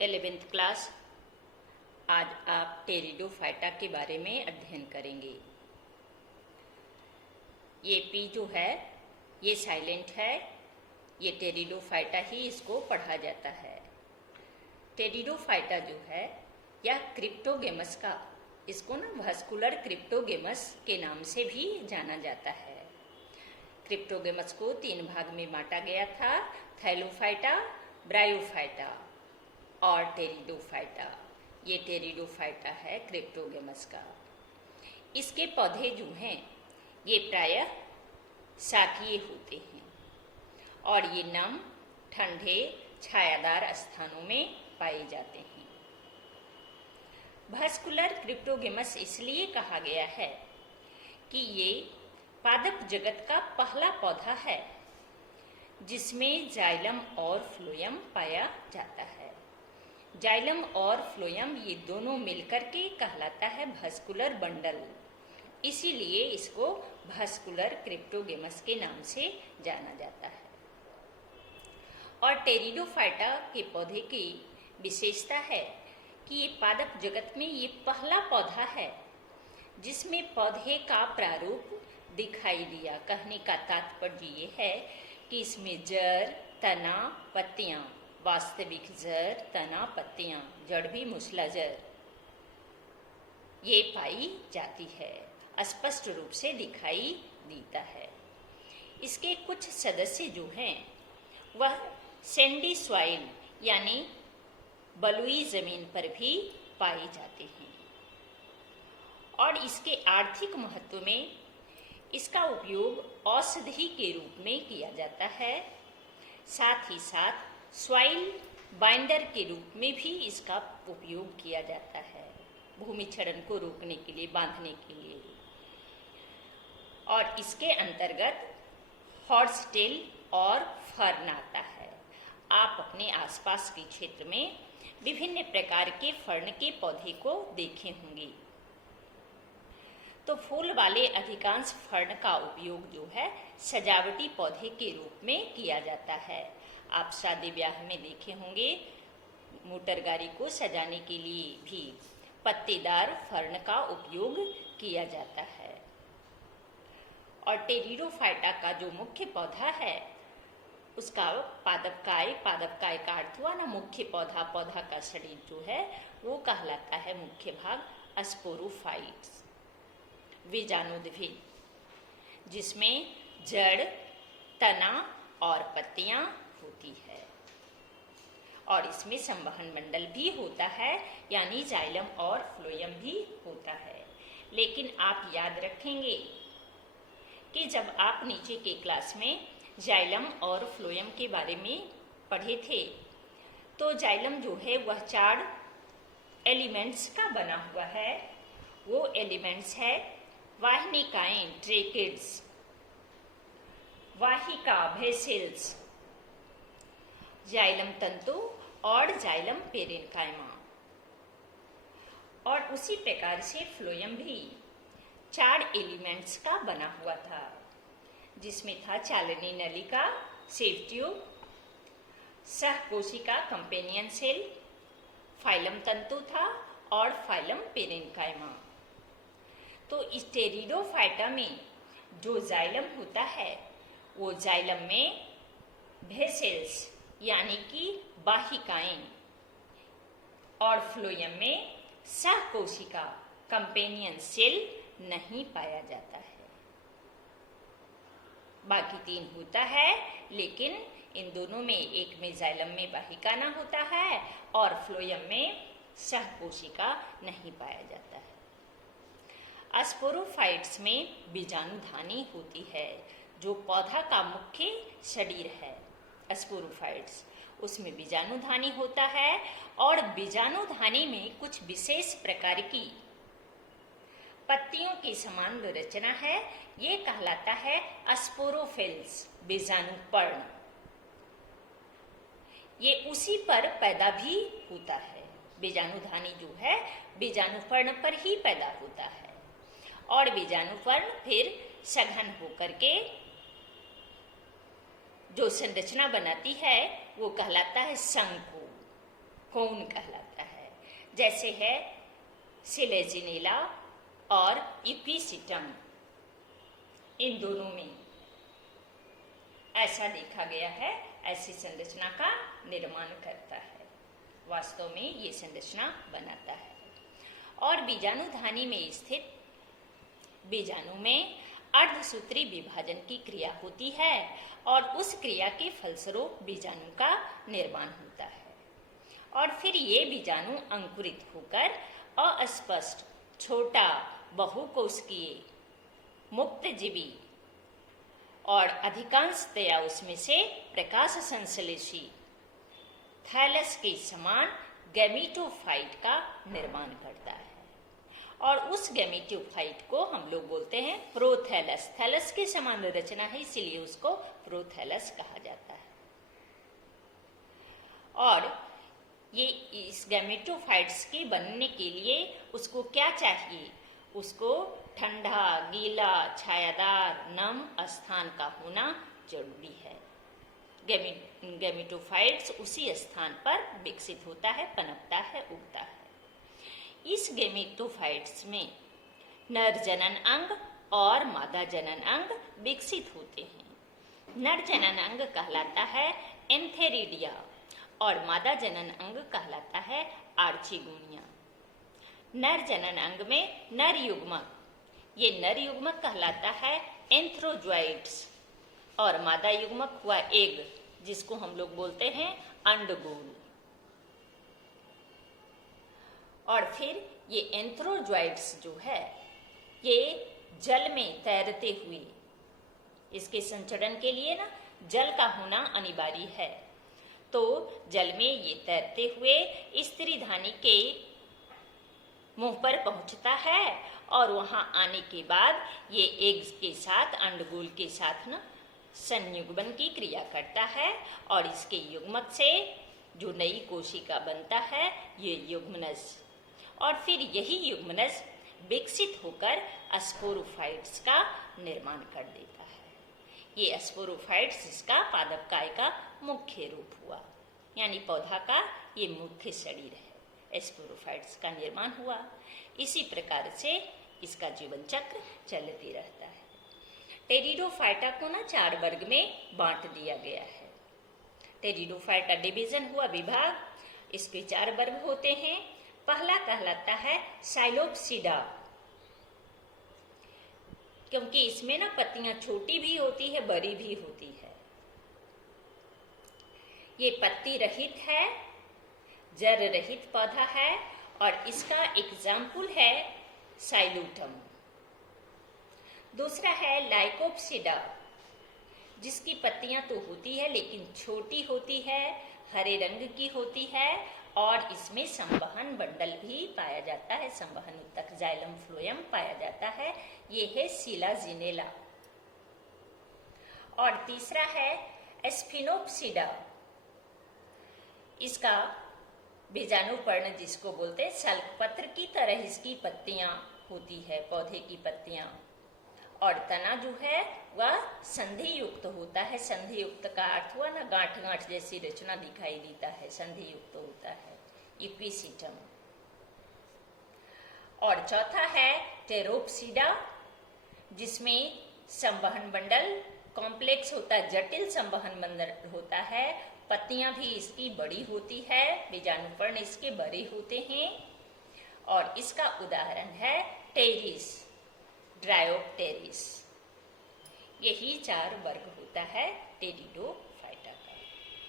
11th class. आज आप pteridophyta के बारे में अध्ययन करेंगे। ये पी जो है ये साइलेंट है, ये टेरिडोफाइटा ही इसको पढ़ा जाता है। टेरिडोफाइटा जो है या क्रिप्टोगेमस का, इसको ना वास्कुलर क्रिप्टोगेमस के नाम से भी जाना जाता है। क्रिप्टोगेमस को 3 भाग में बांटा गया था, थैलोफाइटा, ब्रायोफाइटा और टेरिडोफाइटा। ये टेरिडोफाइटा है क्रिप्टोगेमस का। इसके पौधे जो हैं ये प्रायः शाकीय होते हैं और ये नम, ठंडे, छायादार स्थानों में पाए जाते हैं। वास्कुलर क्रिप्टोगेमस इसलिए कहा गया है कि ये पादप जगत का पहला पौधा है जिसमें जाइलम और फ्लोएम पाया जाता है। जाइलम और फ्लोएम ये दोनों मिलकर के कहलाता है वास्कुलर बंडल, इसीलिए इसको वास्कुलर क्रिप्टोगेमस के नाम से जाना जाता है। और टेरिडोफाइटा के पौधे की विशेषता है कि ये पादप जगत में ये पहला पौधा है जिसमें पौधे का प्रारूप दिखाई दिया। कहने का तात्पर्य ये है कि इसमें जड़, तना, पत्तियां, वास्तविक जड़, तना, पत्तियां, जड़ भी मूसला जड़ ये पाई जाती है, स्पष्ट रूप से दिखाई देता है। इसके कुछ सदस्य जो हैं वह सैंडी सॉइल यानी बलुई जमीन पर भी पाए जाते हैं। और इसके आर्थिक महत्व में इसका उपयोग औषधि के रूप में किया जाता है। साथ ही साथ सॉइल बाइंडर के रूप में भी इसका उपयोग किया जाता है, भूमि क्षरण को रोकने के लिए, बांधने के लिए। और इसके अंतर्गत हॉर्सटेल और फर्न आता है। आप अपने आसपास के क्षेत्र में विभिन्न प्रकार के फर्न के पौधे को देखे होंगे। तो फूल वाले अधिकांश फर्न का उपयोग जो है सजावटी पौधे के रूप में किया जाता है। आप शादी ब्याह में देखे होंगे, मोटर गाड़ी को सजाने के लिए भी पत्तेदार फर्न का उपयोग किया जाता है। और टेरिडोफाइटा का जो मुख्य पौधा है उसका पादपकाय का अर्थ हुआ ना मुख्य पौधा, पौधा का शरीर जो है वो कहलाता है मुख्य भाग स्पोरोफाइट्स, बीजाणुद्भिद, जिसमें जड़, तना और पत्तियां होती है। और इसमें संवहन मंडल भी होता है यानी जाइलम और फ्लोएम भी होता है। लेकिन आप याद रखेंगे कि जब आप नीचे के क्लास में जाइलम और फ्लोएम के बारे में पढ़े थे तो जाइलम जो है वह 4 एलिमेंट्स का बना हुआ है। वो एलिमेंट्स है वाहिनिकाएं, ट्रेकिड्स, वाहिका, वेसल्स, जाइलम तंतु और जाइलम पेरेन्काइमा। और उसी प्रकार से फ्लोएम भी 4 एलिमेंट्स का बना हुआ था, जिसमें था चालनी नलिका, सेल ट्यूब, सहकोशिका कंपेनियन सेल, फाइलम तंतु था और फाइलम पेरेन्काइमा। तो इस टेरिडोफाइटा में जो जाइलम होता है वो जाइलम में वेसल्स यानी कि वाहिकाएं और फ्लोएम में सहकोशिका कंपेनियन सेल नहीं पाया जाता है। बाकी 3 होता है, लेकिन इन दोनों में एक में जाइलम में वाहिका ना होता है और फ्लोएम में सहकोशिका नहीं पाया जाता है। स्पोरोफाइट्स में बीजाणुधानी होती है, जो पौधा का मुख्य शरीर है। स्पोरोफाइट्स उसमें बीजाणुधानी होता है और बीजाणुधानी में कुछ विशेष प्रकार की पत्तियों की समान रचना है। ये कहलाता है स्पोरोफिल्स, बीजाणुपर्ण। ये उसी पर पैदा भी होता है। बीजाणुधानी जो है बीजाणुपर्ण पर ही पैदा होता है और बीजाणुपर्ण फिर सघन होकर के जो संरचना बनाती है वो कहलाता है शंकु। कौन कहलाता है। जैसे है सिलेजिनेला और इक्विसिटम, इन दोनों में ऐसा देखा गया है, ऐसी संरचना का निर्माण करता है, वास्तव में ये संरचना बनाता है। और बीजाणुधानी में स्थित बीजाणु में अर्धसूत्री विभाजन की क्रिया होती है और उस क्रिया के फलस्वरूप बीजाणु का निर्माण होता है और फिर ये बीजाणु अंकुरित होकर अस्पष्ट, छोटा, बहुकोशिकीय, मुक्तजीवी और अधिकांशतया उसमें से प्रकाश संश्लेषी थैलस के समान गैमेटोफाइट का निर्माण करता है और उस गैमेटोफाइट को हम लोग बोलते हैं प्रोथैलस। थैलस के समान रचना है, इसीलिए उसको प्रोथैलस कहा जाता है। और ये इस गैमेटोफाइट्स के बनने के लिए उसको क्या चाहिए, उसको ठंडा, गीला, छायादार, नम स्थान का होना जरूरी है। गैमेटोफाइट्स उसी स्थान पर विकसित होता है, पनपता है, उगता है। इस गैमेटोफाइट्स में नर जनन अंग और मादा जनन अंग विकसित होते हैं। नर जनन अंग कहलाता है एंथेरिडिया और मादा जनन अंग कहलाता है आर्चिगोनिया। नर जनन अंग में नर युग्मक, ये नर युग्मक कहलाता है एंथ्रोजॉइड्स और मादा युग्मक हुआ एग, जिसको हम लोग बोलते हैं अंडगोल। और फिर ये एंथ्रोजॉइड्स जो है ये जल में तैरते हुए, इसके संचरण के लिए ना जल का होना अनिवार्य है, तो जल में ये तैरते हुए स्त्रीधानी के मुंह पर पहुंचता है और वहां आने के बाद ये एग्स के साथ, अंडगोल के साथ ना संयुग्मन की क्रिया करता है और इसके युग्मक से जो नई कोशिका बनता है ये युग्मनज, और फिर यही युग्मनज विकसित होकर स्पोरोफाइट्स का निर्माण कर देता है। ये स्पोरोफाइट्स इसका पादप काय का मुख्य रूप हुआ, यानी पौधा का ये मुख्य शरीर है, स्पोरोफाइट्स का निर्माण हुआ। इसी प्रकार से इसका जीवन चक्र चलते रहता है। टेरिडोफाइटा को ना 4 वर्ग में बांट दिया गया है। टेरिडोफाइटा डिवीजन हुआ, विभाग, इसके 4 वर्ग होते हैं। पहला कहलाता है साइलोप्सिडा, क्योंकि इसमें ना पत्तियां छोटी भी होती है, बड़ी भी होती है। ये पत्ती रहित है, जड़ रहित पौधा है और इसका एग्जाम्पल है साइलोटम। दूसरा है लाइकोप्सिडा, जिसकी पत्तियां तो होती है लेकिन छोटी होती है, हरे रंग की होती है और इसमें संवहन बंडल भी पाया जाता है, संवहन उत्तक जाइलम फ्लोएम पाया जाता है। ये है सिलाजिनेला। और तीसरा है स्फिनोप्सिडा, इसका बीजाणुपर्ण जिसको बोलते हैं, सल्कपत्र की तरह इसकी पत्तियां होती है, पौधे की पत्तियां, और तना जो है वह संधि युक्त होता है। संधि युक्त का अर्थ हुआ ना गांठ गांठ जैसी रचना दिखाई देता है, संधि युक्त होता है, इक्विसिटम। और चौथा है टेरोप्सिडा, जिसमें संवहन मंडल कॉम्प्लेक्स होता है, जटिल संवहन मंडल होता है। पत्तियां भी इसकी बड़ी होती है, बीजाणुपर्ण इसके बड़े होते हैं। और इसका उदाहरण है टेरिस, ड्रायोप्टेरिस। यही 4 वर्ग होता है टेरिडोफाइटा।